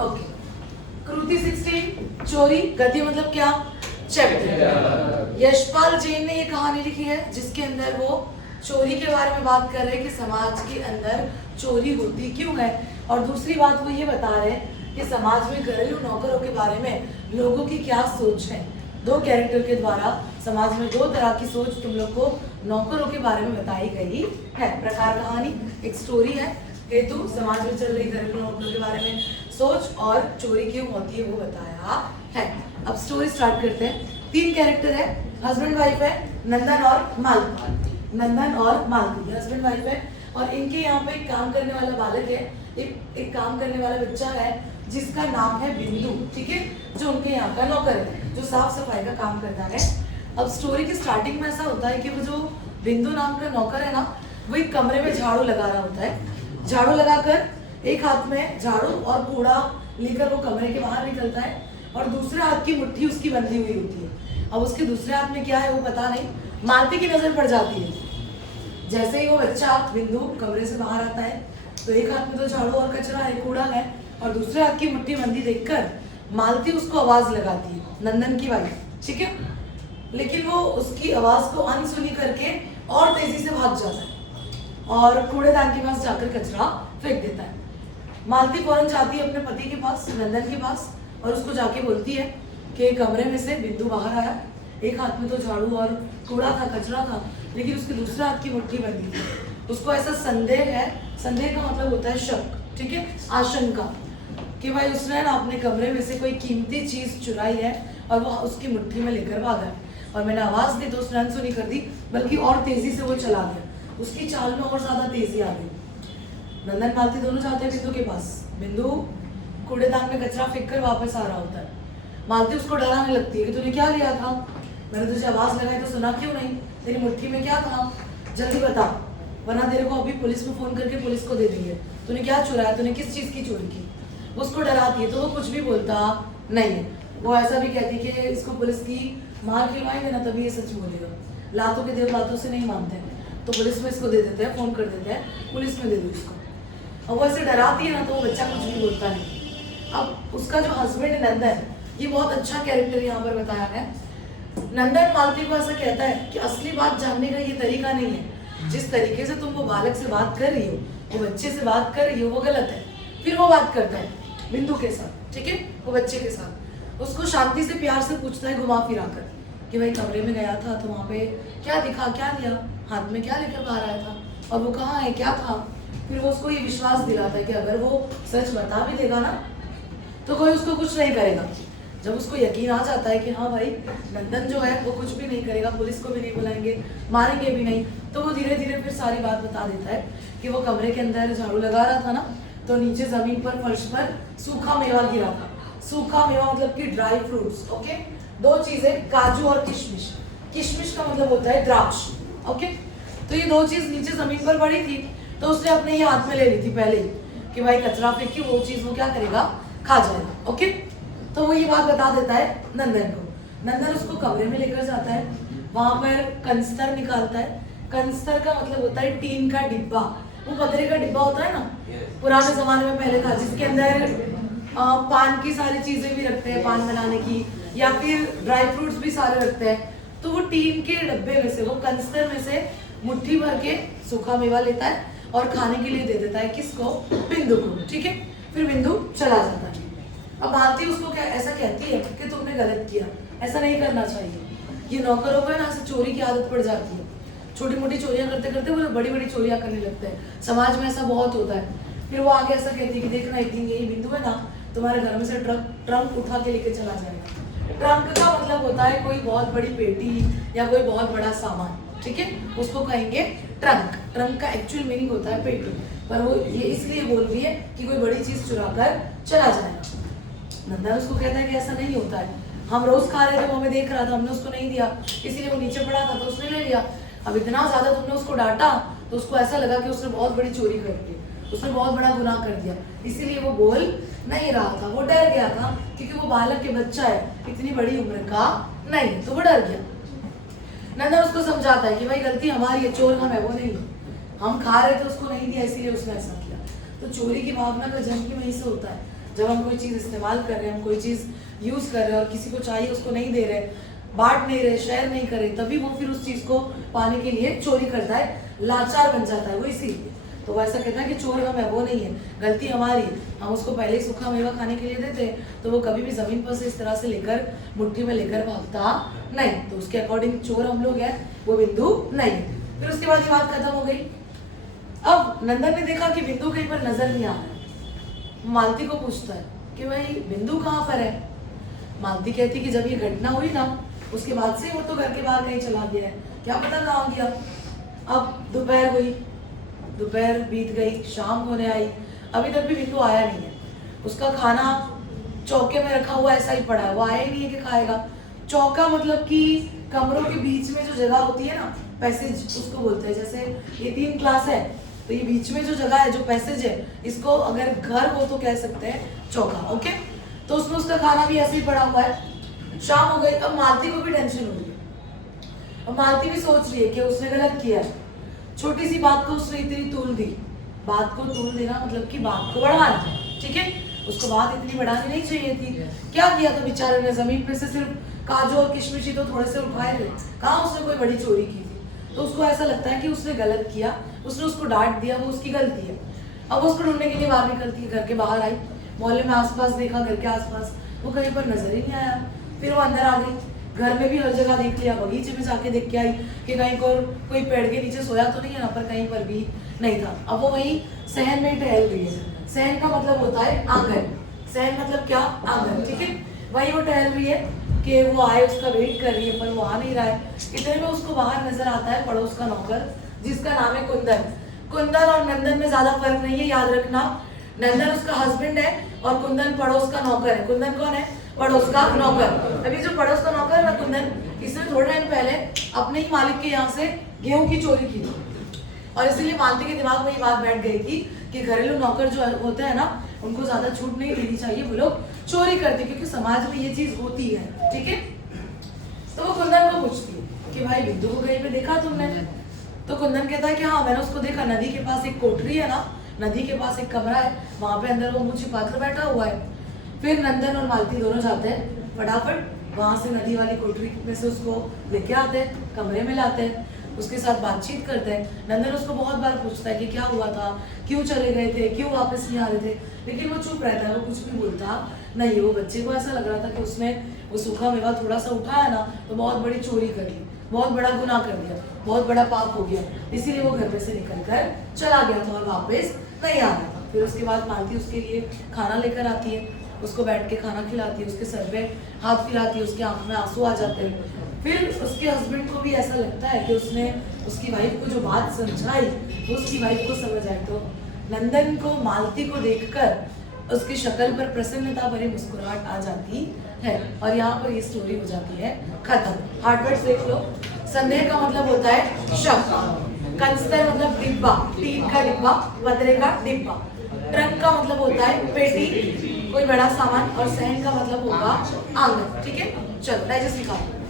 Okay. कृति 16 चोरी, गद्य मतलब क्या? चैप्टर। यशपाल जैन ने ये कहानी लिखी है जिसके अंदर वो चोरी के बारे में बात कर रहे हैं कि समाज के अंदर चोरी होती क्यों है। और दूसरी बात वो ये बता रहे हैं कि समाज में घरेलू नौकरों के बारे में लोगों की क्या सोच है। दो कैरेक्टर के द्वारा समाज में दो तरह की सोच तुम लोग को नौकरों के बारे में बताई गई है। प्रकार कहानी एक स्टोरी है, हेतु समाज में चल रही घरेलू नौकरियों के बारे में सोच, और चोरी क्यों होती है वो बताया है। अब स्टोरी स्टार्ट करते हैं। तीन कैरेक्टर है, हस्बैंड वाइफ है, नंदन और मालती। नंदन और मालती हस्बैंड वाइफ है और इनके यहाँ पे एक काम करने वाला बालक है, एक काम करने वाला बच्चा है जिसका नाम है बिंदु, ठीक है, जो उनके यहाँ का नौकर है, जो साफ सफाई का काम करता है। अब स्टोरी की स्टार्टिंग में ऐसा होता है कि वो जो बिंदु नाम का नौकर है ना, वो एक कमरे में झाड़ू लगा रहा होता है। झाड़ू लगाकर एक हाथ में झाड़ू और कूड़ा लेकर वो कमरे के बाहर निकलता है और दूसरे हाथ की मुट्ठी उसकी बंधी हुई होती है। अब उसके दूसरे हाथ में क्या है वो पता नहीं, मालती की नजर पड़ जाती है। जैसे ही वो बच्चा बिंदु कमरे से बाहर आता है तो एक हाथ में तो झाड़ू और कचरा है, कूड़ा है, और दूसरे हाथ की मुट्ठी बंदी देखकर मालती उसको आवाज लगाती है, नंदन की वाइफ, ठीक है। लेकिन वो उसकी आवाज को अनसुनी करके और तेजी से भाग जाता है और कूड़ेदान के पास जाकर कचरा फेंक देता है। मालती फौरन जाती है अपने पति के पास, नंदन के पास, और उसको जाके बोलती है कि कमरे में से बिंदु बाहर आया, एक हाथ में तो झाड़ू और कूड़ा था, कचरा था, लेकिन उसके दूसरे हाथ की मुट्ठी बंधी थी। उसको ऐसा संदेह है, संदेह का मतलब होता है शक, ठीक है, आशंका, कि भाई उसने ना अपने कमरे में से कोई कीमती चीज चुराई है और वो उसकी मुट्ठी में लेकर भागा है। और मैंने आवाज दी तो उसने अनसुनी कर दी, बल्कि और तेजी से वो चला गया, उसकी चाल में और ज्यादा तेजी आ गई। नंदन मालती दोनों जाते हैं बिंदु के पास। बिंदु कूड़ेदान में कचरा फेंक कर वापस आ रहा होता है। मालती उसको डराने लगती है कि तूने क्या लिया था, मैंने तुझे आवाज लगाई तो सुना क्यों नहीं, तेरी मुट्ठी में क्या था, जल्दी बता, वरना तेरे को अभी पुलिस में फोन करके पुलिस को दे देंगे, तूने क्या चुराया, तूने किस चीज की चोरी की। वो उसको डराती है तो वो कुछ भी बोलता नहीं। वो ऐसा भी कहती कि इसको पुलिस की मार खिलवाएंगे ना तभी ये सच बोलेगा, लातों के देव लातों से नहीं मानते हैं, तो पुलिस में इसको दे देते हैं, फोन कर देते हैं, पुलिस में दे दो इसको। अब वो ऐसे डराती है ना तो वो बच्चा कुछ भी बोलता नहीं। अब उसका जो हस्बैंड है नंदन, ये बहुत अच्छा कैरेक्टर यहाँ पर बताया है। नंदन मालती को ऐसा कहता है कि असली बात जानने का ये तरीका नहीं है, जिस तरीके से तुम वो बालक से बात कर रही हो, वो बच्चे से बात कर रही हो, वो गलत है। फिर वो बात करता है बिंदु के साथ, ठीक है, वो बच्चे के साथ, उसको शांति से प्यार से पूछता है घुमा फिरा कर कि भाई कमरे में गया था तो वहाँ पे क्या दिखा, क्या लिया, हाथ में क्या लेकर बाहर आया था और वो कहाँ है, क्या था। फिर वो उसको ये विश्वास दिलाता है कि अगर वो सच बता भी देगा ना तो कोई उसको कुछ नहीं करेगा। जब उसको यकीन आ जाता है कि हाँ भाई नंदन जो है वो कुछ भी नहीं करेगा, पुलिस को भी नहीं बुलाएंगे, मारेंगे भी नहीं, तो वो धीरे धीरे फिर सारी बात बता देता है कि वो कमरे के अंदर झाड़ू लगा रहा था ना, तो नीचे जमीन पर फर्श पर सूखा मेवा गिरा था। सूखा मेवा मतलब कि ड्राई फ्रूट्स, ओके, दो चीजें, काजू और किशमिश। किशमिश का मतलब होता है द्राक्ष, ओके। तो ये दो चीज नीचे जमीन पर पड़ी थी तो उसने अपने ही हाथ में ले ली थी पहले ही कि भाई कचरा फेंक के वो चीज वो क्या करेगा, खा जाएगा, ओके। तो वो ये बात बता देता है नंदन को। नंदन उसको कमरे में लेकर जाता है, वहां पर कंस्तर निकालता है। कंस्तर का मतलब होता है टीन का डिब्बा, वो पतरे का डिब्बा होता है ना, पुराने जमाने में पहले था, जिसके अंदर पान की सारी चीजें भी रखते हैं, पान बनाने की, या फिर ड्राई फ्रूट्स भी सारे रखते हैं। तो वो टीन के डब्बे में से, वो कंस्तर में से मुट्ठी भर के सूखा मेवा लेता है और खाने के लिए दे देता है, किसको, बिंदु को, ठीक है। फिर बिंदु चला जाता है। अब मालती उसको क्या ऐसा कहती है कि तुमने गलत किया, ऐसा नहीं करना चाहिए। ये नौकरों को ना ऐसे चोरी की आदत पड़ जाती है, छोटी मोटी चोरियां करते करते वो बड़ी बड़ी चोरियां करने लगते हैं, समाज में ऐसा बहुत होता है। फिर वो आगे ऐसा कहती है कि देखना एक दिन यही बिंदु है ना तुम्हारे घर में से ट्रंक उठा के लेके चला जाएगा। ट्रंक का मतलब होता है कोई बहुत बड़ी पेटी या कोई बहुत बड़ा सामान, ठीक है, उसको कहेंगे ट्रंक। ट्रंक का एक्चुअल मीनिंग होता है पेटी, पर वो ये इसलिए बोल रही है कि कोई बड़ी चीज चुरा कर चला जाएगा। नंदन उसको कहता है कि ऐसा नहीं होता है, हम रोज खा रहे थे, वो हमें देख रहा था, हमने उसको नहीं दिया, इसीलिए वो नीचे पड़ा था तो उसने ले लिया। अब इतना ज्यादा तुमने उसको डांटा तो उसको ऐसा लगा कि उसने बहुत बड़ी चोरी कर दी, उसने बहुत बड़ा गुनाह कर दिया, इसीलिए वो बोल नहीं रहा था, वो डर गया था, क्योंकि वो बालक के बच्चा है, इतनी बड़ी उम्र का नहीं, तो वो डर गया। नंदन उसको समझाता है कि भाई गलती हमारी है, चोर हम है, वो नहीं, हम खा रहे थे उसको नहीं दिया, इसीलिए उसने ऐसा किया। तो चोरी की भावना का जन्म ही वहीं से होता है। जब हम कोई चीज़ इस्तेमाल कर रहे हैं, हम कोई चीज़ यूज़ कर रहे हैं और किसी को चाहिए उसको नहीं दे रहे, बांट नहीं रहे, शेयर नहीं करे, तभी वो फिर उस चीज़ को पाने के लिए चोरी करता है, लाचार बन जाता है वो। इसीलिए तो वो ऐसा कहता है कि चोर हम है, वो नहीं है, गलती हमारी। हम उसको पहले ही सूखा मेवा खाने के लिए देते तो वो कभी भी ज़मीन पर से इस तरह से लेकर मुट्ठी में लेकर भागता नहीं। तो उसके अकॉर्डिंग चोर हम लोग हैं, वो बिंदु नहीं। फिर उसके बाद ये बात खत्म हो गई। अब नंदन ने देखा कि बिंदु कहीं पर नजर नहीं आ रहा। मालती को पूछता है कि भाई बिंदु कहाँ पर है। मालती कहती कि जब ये घटना हुई ना, उसके बाद से वो तो घर के बाहर कहीं चला गया है, क्या पता कहाँ गया। अब दोपहर हुई, दोपहर बीत गई, शाम होने आई, अभी तक भी बिंदु आया नहीं है। उसका खाना चौके में रखा हुआ ऐसा ही पड़ा है, वो आया ही नहीं है कि खाएगा। चौका मतलब कि कमरों के बीच में जो जगह होती है ना, पैसेज उसको बोलते हैं। जैसे ये 3 क्लास है तो ये बीच में जो जगह है, जो पैसेज है, इसको अगर घर हो तो कह सकते हैं चौका। ओके, तो उसमें उसका खाना भी ऐसे ही पड़ा हुआ है। शाम हो गई, अब मालती को भी टेंशन हो रही है। अब मालती भी सोच रही है कि उसने गलत किया है। छोटी सी बात को उसने इतनी तूल दी। बात को तूल देना मतलब कि बात को बढ़ाना, ठीक है। उसको बात इतनी बढ़ानी नहीं चाहिए थी। क्या किया था बेचारे ने, जमीन पे से सिर्फ काजू और किशमिश ही तो थोड़े से उठाए थे, कहाँ उसने कोई बड़ी चोरी की थी। तो उसको ऐसा लगता है कि उसने गलत किया, उसने उसको डांट दिया, वो उसकी गलती है। अब उसको ढूंढने के लिए बाहर निकलती है, घर के बाहर आई, मोहल्ले में आसपास देखा, घर के आसपास, वो कहीं पर नजर ही नहीं आया। फिर वो अंदर आ गई, घर में भी हर जगह देख लिया, बगीचे में जाके देख के आई कि कहीं कोई पेड़ के नीचे सोया तो नहीं है ना, पर कहीं पर भी नहीं था। अब वो वही सहन में टहल रही है। सहन का मतलब होता है आंगन। सहन मतलब क्या, आंगन, ठीक है। वही वो टहल रही है कि वो आए, उसका वेट कर रही है, पर वो आ नहीं रहा है। इतने में उसको बाहर नजर आता है पड़ोस का नौकर, जिसका नाम है कुंदन। कुंदन और नंदन में ज्यादा फर्क नहीं है, याद रखना। नंदन उसका हस्बैंड है और कुंदन पड़ोस का नौकर है। कुंदन कौन है, पड़ोस का नौकर। अभी जो पड़ोस का नौकर है ना कुंदन, इसने थोड़े टाइम पहले अपने ही मालिक के यहाँ से गेहूं की चोरी की थी। और इसीलिए मालती के दिमाग में ये बात बैठ गई थी कि घरेलू नौकर जो होते हैं ना, उनको ज्यादा छूट नहीं देनी चाहिए, वो लोग चोरी करते, क्योंकि समाज में ये चीज होती है, ठीक है। तो वो कुंदन को पूछती है कि भाई बिंदु को कहीं पे देखा तुमने। तो कुंदन कहता है कि हाँ मैंने उसको देखा, नदी के पास एक कोठरी है ना, नदी के पास एक कमरा है, वहां पे अंदर वो मुंह छिपाकर बैठा हुआ है। फिर नंदन और मालती दोनों जाते हैं, फटाफट वहां से नदी वाली कोठरी में से उसको लेके आते हैं, कमरे में लाते हैं, उसके साथ बातचीत करते हैं। नंदन उसको बहुत बार पूछता है कि क्या हुआ था, क्यों चले गए थे, क्यों वापस नहीं आ रहे थे, लेकिन वो चुप रहता है, वो कुछ भी बोलता नहीं। वो बच्चे को ऐसा लग रहा था कि उसने वो सूखा मेवा थोड़ा सा उठाया ना तो बहुत बड़ी चोरी कर ली, बहुत बड़ा गुनाह कर दिया, बहुत बड़ा पाप हो गया, इसीलिए वो घर में से निकल कर चला गया था और वापस नहीं आ रहा था। फिर उसके बाद मालती उसके लिए खाना लेकर आती है, उसको बैठ के खाना खिलाती है, उसके सर पे हाथ फिराती है, उसके आंख में आंसू आ जाते हैं। फिर उसके हस्बैंड को भी ऐसा लगता है कि उसने उसकी वाइफ को जो बात समझाई वो उसकी वाइफ को समझ आई। तो नंदन को मालती को देखकर उसकी शक्ल पर प्रसन्नता भरी मुस्कुराहट आ जाती है और यहाँ पर ये स्टोरी हो जाती है खत्म। हार्डवर्ड्स देख लो। संदेह का मतलब होता है शक, कंस्तर मतलब डिब्बा, टीन का डिब्बा, पतरे का डिब्बा, ट्रक का मतलब होता है पेटी, कोई बड़ा सामान, और सहन का मतलब होगा आंगन, ठीक है। चलो डाइजेस्ट निकालो।